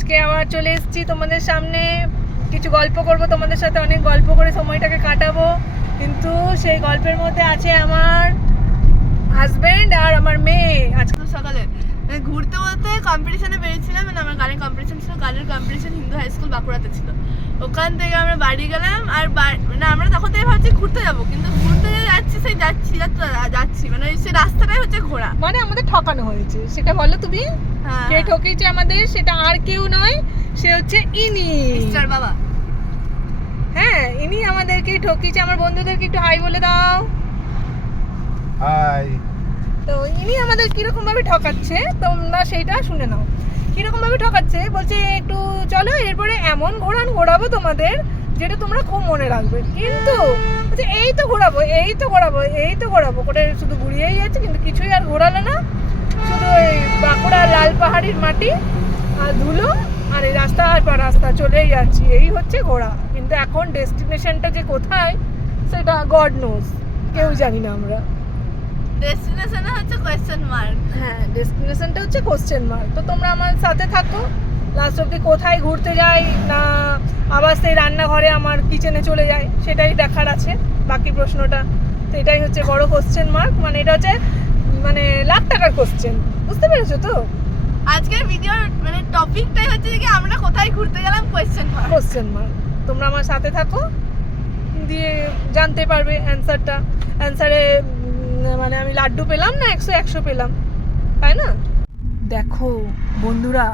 আজকে আবার চলে এসেছি তোমাদের সামনে, কিছু গল্প করব তোমাদের সাথে, অনেক গল্প করে সময়টাকে কাটাবো। কিন্তু সেই গল্পের মধ্যে আছে আমার হাজবেন্ড আর আমার মেয়ে। আজকে সকালে ঘুরতে বলতে কম্পিটিশনে বেরিয়েছিলাম, মানে আমার গানের কম্পিটিশন ছিল, গানের কম্পিটিশন হিন্দু হাই স্কুল বাঁকুড়াতে ছিল। ওখান থেকে আমরা বাড়ি গেলাম, আর মানে আমরা তখন থেকে ভাবছি ঘুরতে যাবো, কিন্তু ঘুরতে যাচ্ছি সেই যাচ্ছি মানে সেই রাস্তাটাই হচ্ছে ঘোরা, মানে আমাদের ঠকানো হয়েছে। সেটা বলো তুমি, কে ঠকেছে আমাদের? সেটা আর কেউ নয়, সে হচ্ছে ইনি, মিস্টার বাবা। হ্যাঁ, ইনি আমাদেরকে ঠকিয়েছে। আমার বন্ধুদেরকে একটু হাই বলে দাও। হাই। তো ইনি আমাদের কিরকম ভাবে ঠকাচ্ছে তোমরা সেইটা শুনে নাও। কিরকম ভাবে ঠকাচ্ছে বলছে, একটু চলো এরপরে এমন ঘোরাবো তোমাদের যেটা তোমরা খুব মনে রাখবে। কিন্তু বলছে এই তো ঘোরাবো করে শুধু ঘুরিয়েই যাচ্ছে, কিন্তু কিছুই আর ঘোরালো না। শুধু এই বাঁকুড়া লাল পাহাড়ির মাটি আর ধুলো আর এই রাস্তা চলেই যাচ্ছি, এই হচ্ছে ঘোরা। কিন্তু এখন ডেস্টিনেশনটা যে কোথায় সেটা গড নোজ, কেউ জানি না আমরা। ডেস্টিনেশন হচ্ছে কোয়েশ্চেন মার্ক। হ্যাঁ, ডেস্টিনেশনটা হচ্ছে কোশ্চেন মার্ক। তো তোমরা আমার সাথে থাকো লাস্ট অব্দি, কোথায় ঘুরতে যাই না আবার সেই রান্নাঘরে আমার কিচেনে চলে যায় সেটাই দেখার আছে। বাকি প্রশ্নটা তো এটাই হচ্ছে বড় কোশ্চেন মার্ক, মানে এটা হচ্ছে মানে লাখ টাকার কোশ্চেন, বুঝতে পেরেছো তো? আজকের ভিডিওর মানে টপিকটাই হচ্ছে যে আমরা কোথায় ঘুরতে গেলাম কোয়েশ্চেন মার্ক। তোমরা আমার সাথে থাকো, দিয়ে জানতে পারবে অ্যান্সারে মানে আমি লাড্ডু পেলাম না 100 পেলাম, তাই না? দেখো বন্ধুরা,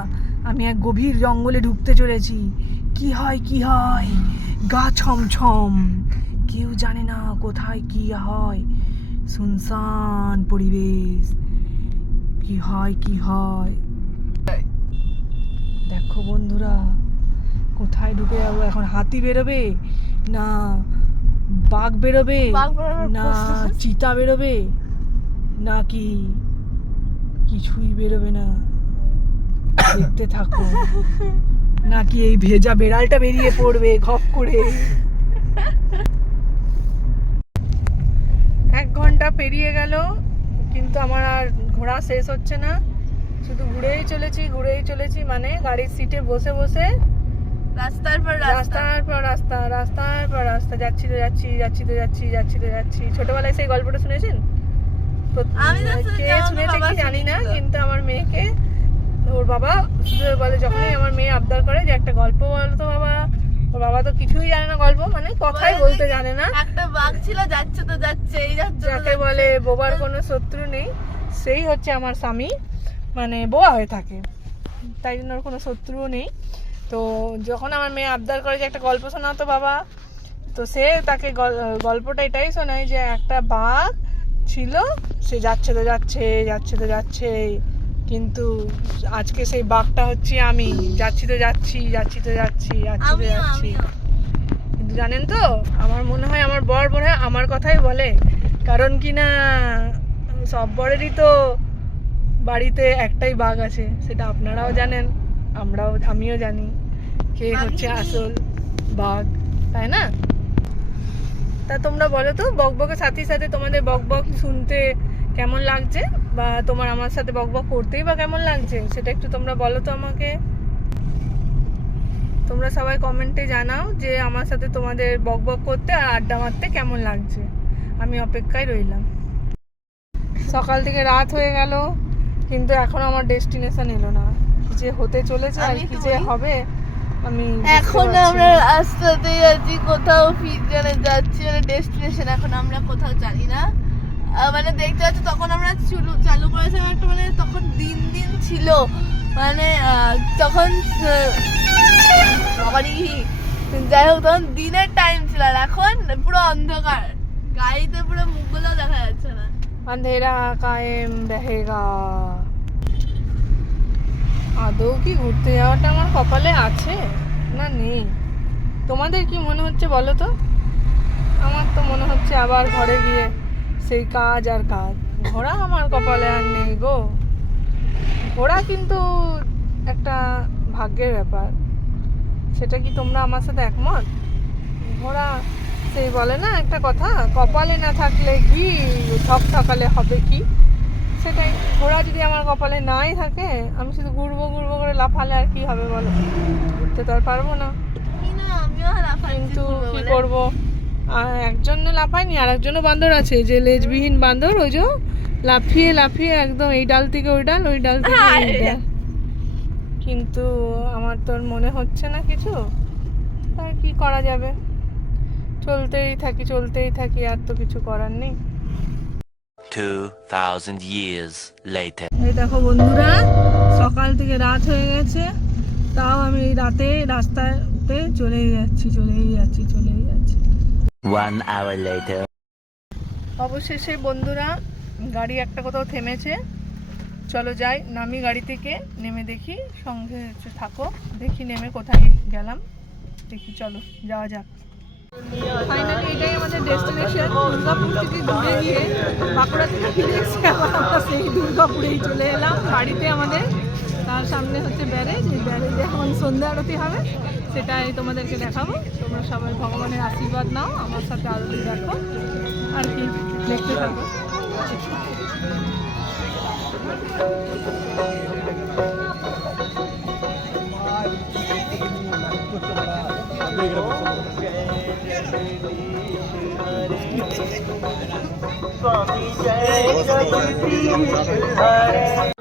আমি এক গভীর জঙ্গলে ঢুকতে চলেছি। কি হয় গা ছমছম, কেউ জানে না কোথায় কি হয়, শুনশান পরিবেশ। কি হয় দেখো বন্ধুরা, কোথায় ঢুকে যাবো এখন? হাতি বেরোবে না বাঘ বেরোবে না চিতা বেরোবে নাকি কিছুই বেরোবে না? দেখতে থাকো। নাকি এই ভেজা বেড়ালটা বেরিয়ে পড়বে খপ করে? 1 ঘন্টা পেরিয়ে গেল, কিন্তু আমার আর ঘোরা শেষ হচ্ছে না। শুধু ঘুরেই চলেছি, মানে গাড়ির সিটে বসে রাস্তার পর রাস্তা যাচ্ছি। ছোটবেলায় সেই গল্পটা শুনেছেন? কে শুনেছে কি জানি না, কিন্তু আমার মেয়েকে ওর বাবা শুধু বলে, যখনই আমার মেয়ে আবদার করে যে একটা গল্প বলো তো বাবা, ওর বাবা তো কিছুই জানে না, গল্প মানে কথাই বলতে জানে না। একটা বাঘ ছিল, যাচ্ছে যাকে বলে বোবার কোনো শত্রু নেই, সেই হচ্ছে আমার স্বামী, মানে বোয়া হয়ে থাকে, তাই জন্য ওর কোনো শত্রুও নেই। তো যখন আমার মেয়ে আবদার করে যে একটা গল্প শোনাও তো বাবা, তো সে তাকে গল্পটা এটাই শোনায় যে একটা বাঘ ছিল, সে যাচ্ছে তো যাচ্ছে, কিন্তু আজকে সেই বাঘটা হচ্ছে আমি, যাচ্ছি তো যাচ্ছি। কিন্তু জানেন তো, আমার মনে হয় আমার বর মনে হয় আমার কথাই বলে, কারণ কি না সব বরেরই তো বাড়িতে একটাই বাঘ আছে, সেটা আপনারাও জানেন, আমিও জানি কে হচ্ছে আসল বাঘ, তাই না? তা তোমরা বলো তো, বকবকের সাথে তোমাদের বকবক শুনতে কেমন লাগছে, বা তোমার আমার সাথে বকবক করতেই বা কেমন লাগছে, সেটা একটু তোমরা বলো তো আমাকে। তোমরা সবাই কমেন্টে জানাও যে আমার সাথে তোমাদের বকবক করতে আর আড্ডা মারতে কেমন লাগছে। আমি অপেক্ষায় রইলাম। সকাল থেকে রাত হয়ে গেল, কিন্তু এখনো আমার ডেস্টিনেশন এলো না। কি যে হতে চলেছে আর কি যে হবে আমি এখন আমরা রাস্তাতে যাচ্ছি, কোথাও ফিরজানে যাচ্ছি, মানে ডেস্টিনেশন এখন আমরা কোথাও জানি না। মানে দেখতে পাচ্ছি তখন আমরা চালু করেছিলাম একটা, মানে তখন দিন ছিল, মানে তখন যাই হোক তখন দিনের টাইম ছিল, আর এখন পুরো অন্ধকার, গাড়িতে পুরো মুখগুলো দেখা যাচ্ছে না। আন্ধেরা কায়েম রহেগা। আদৌ কি ঘুরতে যাওয়াটা আমার কপালে আছে না নেই? তোমাদের কি মনে হচ্ছে বলো তো? আমার তো মনে হচ্ছে আবার ঘরে গিয়ে সেই কাজ আর কাজ। ঘোরা আমার কপালে আর নেই গো। ঘোরা কিন্তু একটা ভাগ্যের ব্যাপার, সেটা কি তোমরা আমার সাথে একমত? ঘোরা সেই বলে না একটা কথা, কপালে না থাকলে কি ঠকালে হবে কি, সেটাই, ঘোড়া যদি আমার কপালে নাই থাকে, আমি শুধু ঘুরবো ঘুরবো করে লাফালে আর কি হবে বলো? ঘুরতে তো আর পারবো না। আমিও লাফাচ্ছি কিন্তু ঘুরবো কি বলে। করব, আর একজন লাফায়নি, আর একজনও বান্দর আছে যে লেজবিহীন বান্দর, ওই যে লাফিয়ে লাফিয়ে একদম এই ডাল থেকে ওই ডাল, ওই ডাল থেকে এই ডাল। কিন্তু আমার তো আর মনে হচ্ছে না কিছু, তাই কি করা যাবে, চলতেই থাকি, আর তো কিছু করার নেই। 2000 years later. এই দেখো বন্ধুরা, সকাল থেকে রাত হয়ে গেছে, তাও আমি এই রাতে রাস্তাতে চলেই যাচ্ছি। 1 hour later. অবশেষে বন্ধুরা গাড়ি একটা কোথাও থেমেছে, চলো যাই, নামি গাড়ি থেকে, নেমে দেখি, সঙ্গে থাকো, দেখি নেমে কোথায় গেলাম, দেখি, চলো যাওয়া যাক। ফাইনালি এটাই আমাদের ডেস্টিনেশন, দুর্গাপুর থেকে দূরে গিয়ে বাঁকুড়া থেকে ফিরে এসে আবার আমরা সেই দুর্গাপুরেই চলে এলাম বাড়িতে আমাদের। তার সামনে হচ্ছে ব্যারেজ, এই ব্যারেজে এখন সন্ধ্যা আরতি হবে, সেটাই তোমাদেরকে দেখাবো। তোমরা সবাই ভগবানের আশীর্বাদ নাও, আমার সাথে আরতি দেখো, আর কি দেখতে থাকো।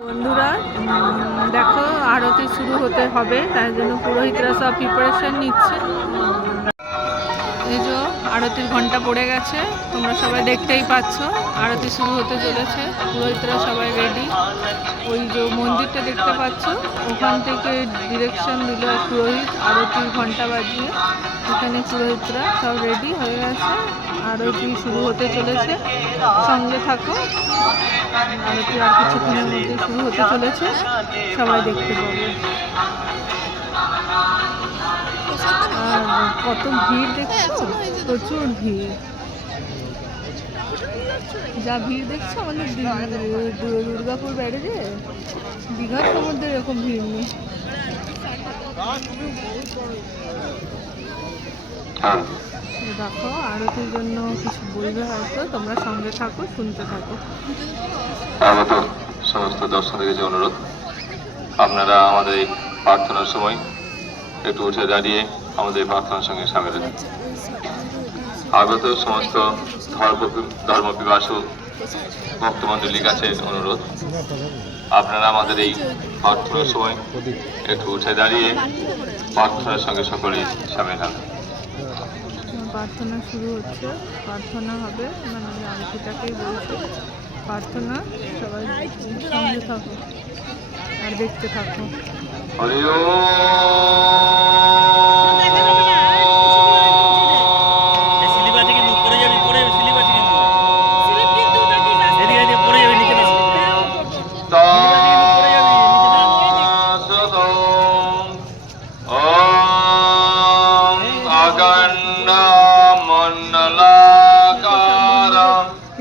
বন্ধুরা দেখো আরতি শুরু হতে হবে, তাই জন্য পুরোহিতরা সব প্রিপারেশন নিচ্ছে। এই যে আরতির ঘন্টা পড়ে গেছে, তোমরা সবাই দেখতেই পাচ্ছ, আরতি শুরু হতে চলেছে, পুরোহিতরা সবাই রেডি। ওই যে মন্দিরটা দেখতে পাচ্ছ, ওখান থেকে ডিরেকশন দিল এক পুরোহিত, আরতির ঘন্টা বাজিয়ে। এখানে পুরোহিতরা সব রেডি হয়ে গেছে, আরতি শুরু হতে চলেছে, সঙ্গে থাকো। আরতি আর কিছুক্ষণের মধ্যে শুরু হতে চলেছে, সবাই দেখতে পাবে। আর কত ভিড় দেখছো, প্রচুর ভিড়, যা ভিড় দেখছো আমাদের দুর্গাপুর ব্যারেজে, দীঘার সমুদ্রে এরকম ভিড় নেই। দেখো আরতির জন্য কিছু বলবে হয়তো, তোমরা সঙ্গে থাকো, শুনতে থাকো। আগত সমস্ত দর্শকদের কাছে অনুরোধ, আপনারা আমাদের এই প্রার্থনার সময় একটু উঠে দাঁড়িয়ে আমাদের প্রার্থনার সঙ্গে সামিল হন। আগত সমস্ত ধর্মপিপাসু ভক্তমণ্ডলীর কাছে অনুরোধ, আপনারা আমাদের এই প্রার্থনার সময় একটু উঠে দাঁড়িয়ে প্রার্থনার সঙ্গে সকলেই সামিল হন। প্রার্থনা শুরু হচ্ছে, প্রার্থনা হবে, মানে আরতিটাকেই বলছে প্রার্থনা, সবাই সঙ্গে থাকো আর দেখতে থাকো। হরি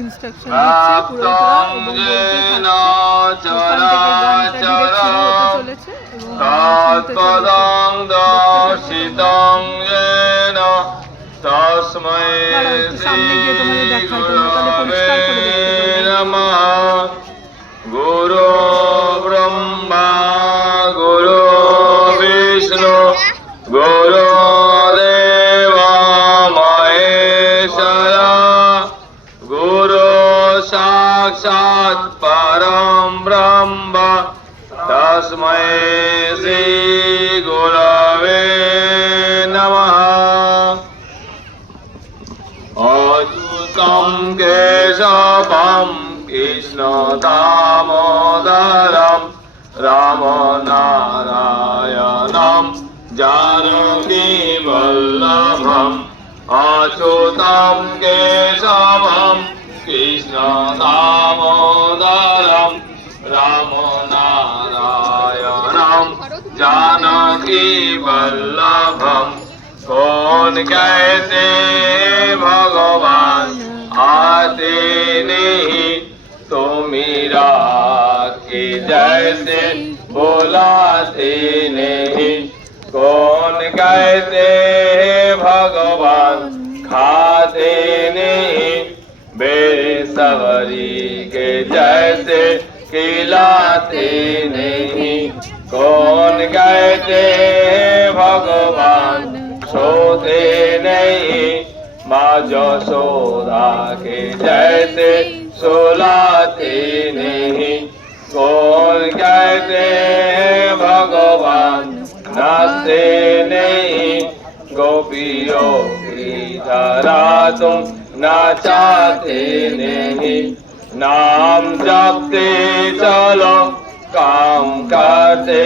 ইনস্ট্রাকশন দিচ্ছে পুরোহিতরা এবং বলতে থাকছে, ওখান থেকে গানটা ডিরেক্ট শুরু হতে চলেছে এবং সামনে গিয়ে তোমাদের দেখাই, তোমরা তাহলে পরিষ্কার করে দেখতে পাবে। গুরু ব্রহ্মা গুরু বিষ্ণু গুরু দেব মহেশ্বরা গুরু সাক্ষাৎ পরম ব্রহ্ম তস্मै শ্রী গুরবে নমঃ। অচ্যুতং কেশবং কৃষ্ণ দামোদরম রাম নারায়ণম জানকী বল্লভম। অচ্যুতং কেশবং কৃষ্ণ দামোদরম রাম নারায়ণম জানকী বল্লভম। कौन कहते भगवान आते नहीं तो मीरा की जैसे बुलाते नहीं। कौन कहते भगवान खाते नहीं बेसवरी के जैसे खिलाते नहीं कौन कहते भगवान सोते नहीं माँ यशोदा के जैसे सुलाते नहीं कौन कहते भगवान नाचते नहीं गोपियों की तरह तुम नाचाते नहीं नाम जपते चलो काम करते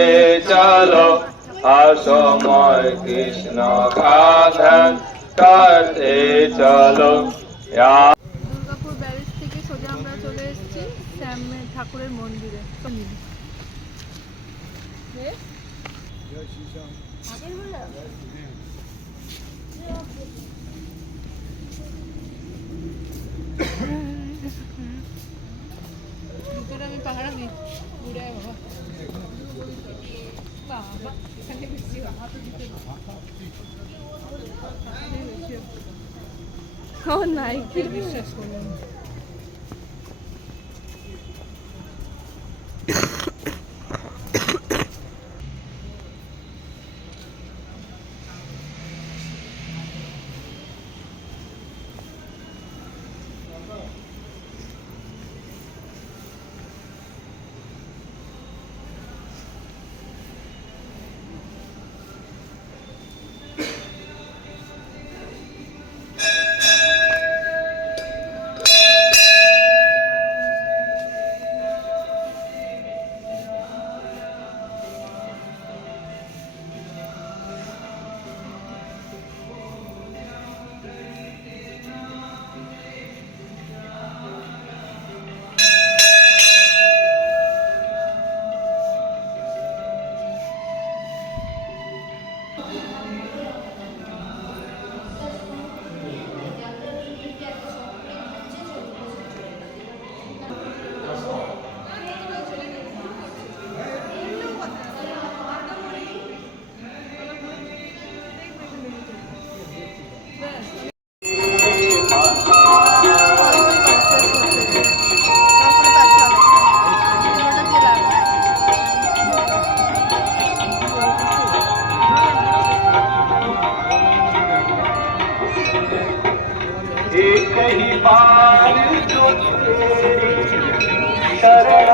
चलो हर समय कृष्ण का ध्यान करते चलो या দুর্গাপুর ব্যারেজ থেকে সোজা আমরা চলে এসেছি শ্যাম ঠাকুরের মন্দিরে। ভিতরে আমি পাহাড়া দিই ঘুরে বাবা বাবা এখানে বেশি হাত দিতে ও নাই কি বিশ্বাস করলাম एक ही बार जो शरण